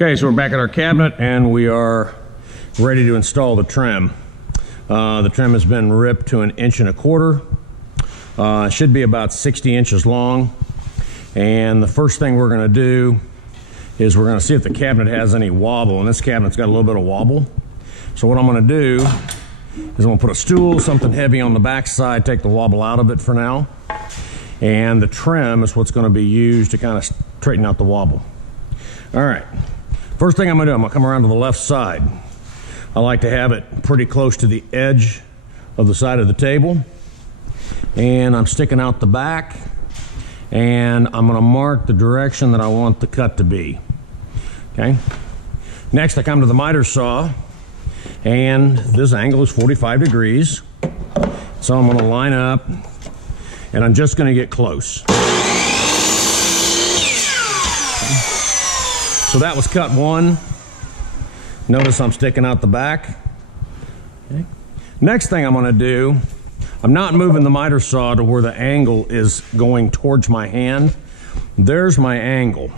Okay, so we're back at our cabinet and we are ready to install the trim. The trim has been ripped to 1.25 inches. It should be about 60 inches long. And the first thing we're going to do is we're going to see if the cabinet has any wobble. And this cabinet's got a little bit of wobble. So what I'm going to do is I'm going to put a stool, something heavy on the back side, take the wobble out of it for now. And the trim is what's going to be used to kind of straighten out the wobble. All right. First thing I'm going to do, I'm going to come around to the left side. I like to have it pretty close to the edge of the side of the table. And I'm sticking out the back. And I'm going to mark the direction that I want the cut to be. Okay. Next, I come to the miter saw. And this angle is 45 degrees. So I'm going to line up. And I'm just going to get close. So that was cut one. Notice I'm sticking out the back. Okay. Next thing I'm going to do, I'm not moving the miter saw to where the angle is going towards my hand. There's my angle.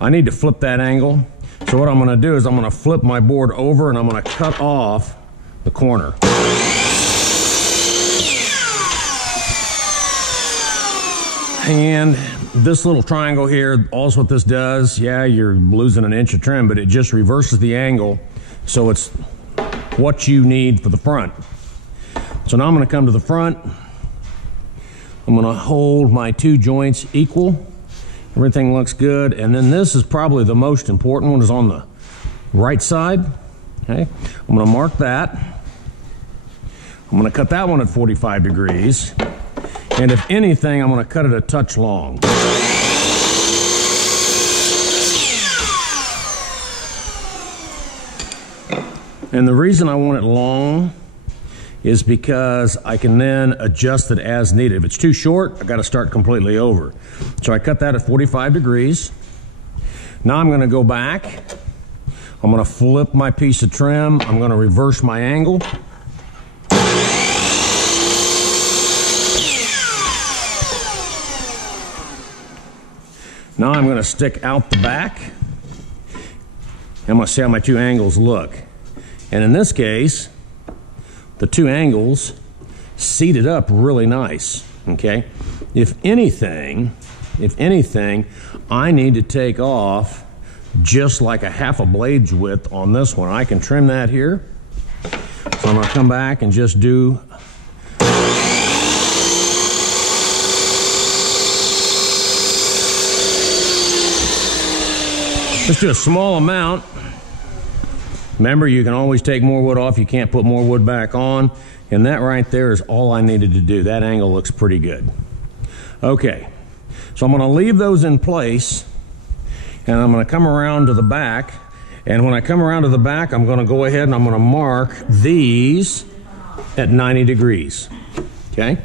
I need to flip that angle. So what I'm going to do is I'm going to flip my board over and I'm going to cut off the corner. And this little triangle here, all what this does, yeah, you're losing 1 inch of trim, but it just reverses the angle, so it's what you need for the front. So now I'm going to come to the front. I'm going to hold my two joints equal. Everything looks good. And then this is probably the most important one, is on the right side. Okay, I'm going to mark that. I'm going to cut that one at 45 degrees. And if anything, I'm going to cut it a touch long. And the reason I want it long is because I can then adjust it as needed. If it's too short, I got to start completely over. So I cut that at 45 degrees. Now I'm going to go back. I'm going to flip my piece of trim. I'm going to reverse my angle. Now I'm going to stick out the back. I'm going to see how my two angles look. And in this case, the two angles seated up really nice. Okay? If anything, I need to take off just like a half a blade's width on this one. I can trim that here. So I'm going to come back and just do a small amount. Remember, you can always take more wood off. You can't put more wood back on. And that right there is all I needed to do. That angle looks pretty good. Okay, so I'm going to leave those in place. And I'm going to come around to the back. And when I come around to the back, I'm going to go ahead and I'm going to mark these at 90 degrees. Okay,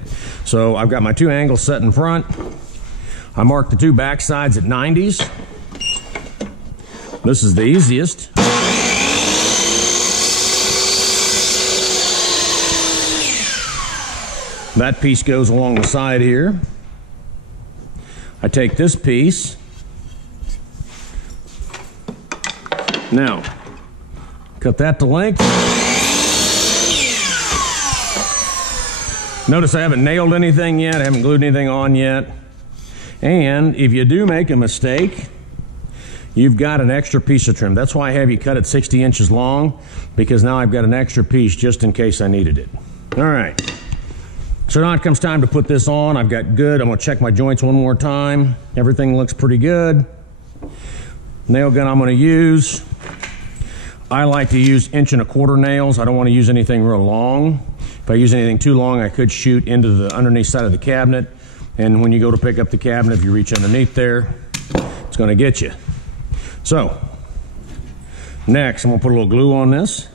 so I've got my two angles set in front. I mark the two back sides at 90s. This is the easiest. That piece goes along the side here. I take this piece. Now, cut that to length. Notice I haven't nailed anything yet. I haven't glued anything on yet. And if you do make a mistake, you've got an extra piece of trim. That's why I have you cut it 60 inches long, because now I've got an extra piece just in case I needed it. All right. So now it comes time to put this on. I've got good. I'm going to check my joints one more time. Everything looks pretty good. Nail gun I'm going to use. I like to use 1.25 inch nails. I don't want to use anything real long. If I use anything too long, I could shoot into the underneath side of the cabinet. And when you go to pick up the cabinet, if you reach underneath there, it's going to get you. So, next, I'm going to put a little glue on this.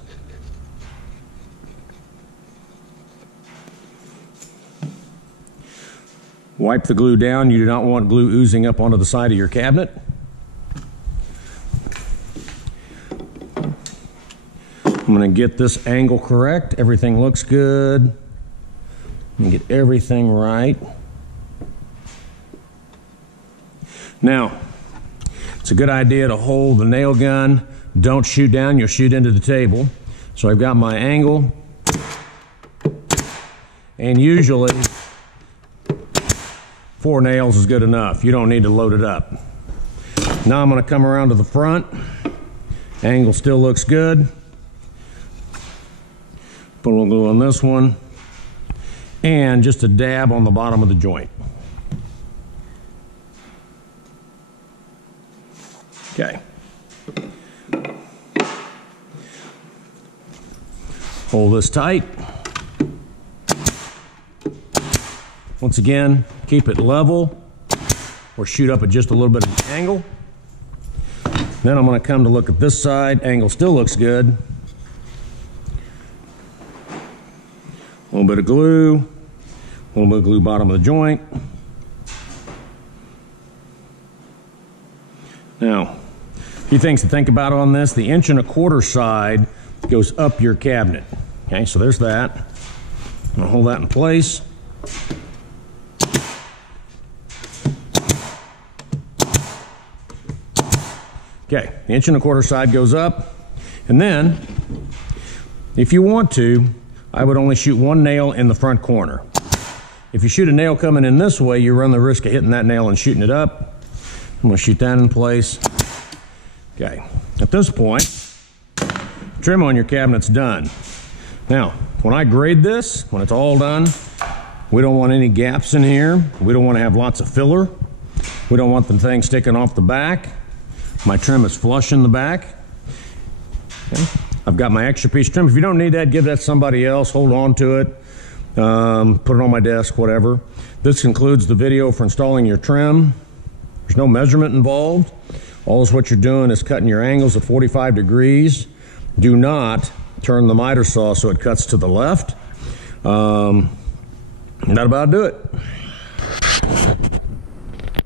Wipe the glue down. You do not want glue oozing up onto the side of your cabinet. I'm going to get this angle correct. Everything looks good. I'm going to get everything right. Now, It's a good idea to hold the nail gun. Don't shoot down, you'll shoot into the table. So I've got my angle, and usually 4 nails is good enough. You don't need to load it up. Now I'm going to come around to the front. Angle still looks good. Put a little glue on this one, and just a dab on the bottom of the joint. Okay. Hold this tight. Once again, keep it level or shoot up at just a little bit of an angle. Then I'm going to come to look at this side. Angle still looks good. A little bit of glue. A little bit of glue bottom of the joint. Now, a few things to think about on this. The 1¼ side goes up your cabinet. Okay, so there's that. I'm going to hold that in place. Okay, the 1¼ side goes up. And then, if you want to, I would only shoot 1 nail in the front corner. If you shoot a nail coming in this way, you run the risk of hitting that nail and shooting it up. I'm going to shoot that in place. Okay, at this point, trim on your cabinet's done. Now, when I grade this, when it's all done, we don't want any gaps in here. We don't want to have lots of filler. We don't want the thing sticking off the back. My trim is flush in the back. Okay. I've got my extra piece trim. If you don't need that, give that to somebody else. Hold on to it. Put it on my desk, whatever. This concludes the video for installing your trim. There's no measurement involved. All is what you're doing is cutting your angles at 45 degrees. Do not turn the miter saw so it cuts to the left. That about do it.